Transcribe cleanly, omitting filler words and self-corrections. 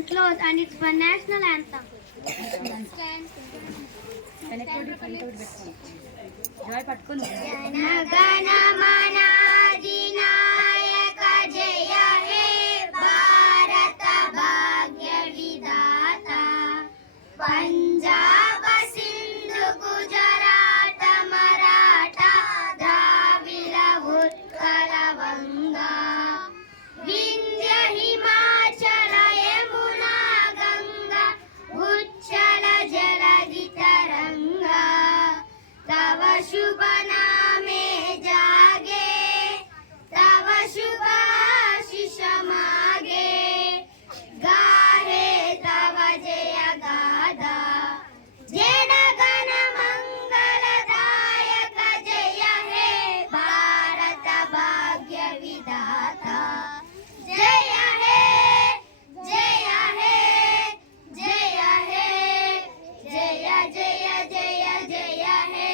and close, and it's the national anthem. Jana Gana Mana Adinayaka Jaya He Bharata Bhagya Vidata Punjab Sindhu Gujarat Maratha Dravida Utkala Vanga Vindhya Himachala Yamuna Ganga Uchchala Jaladi Taranga तव शुभ नामे जागे तव शुभ आशीष मागे गाहे तव जय गादा जन गण मंगलदायक जय हे भारत भाग्य विधाता जय हे जय हे जय हे जय जय जय जय हे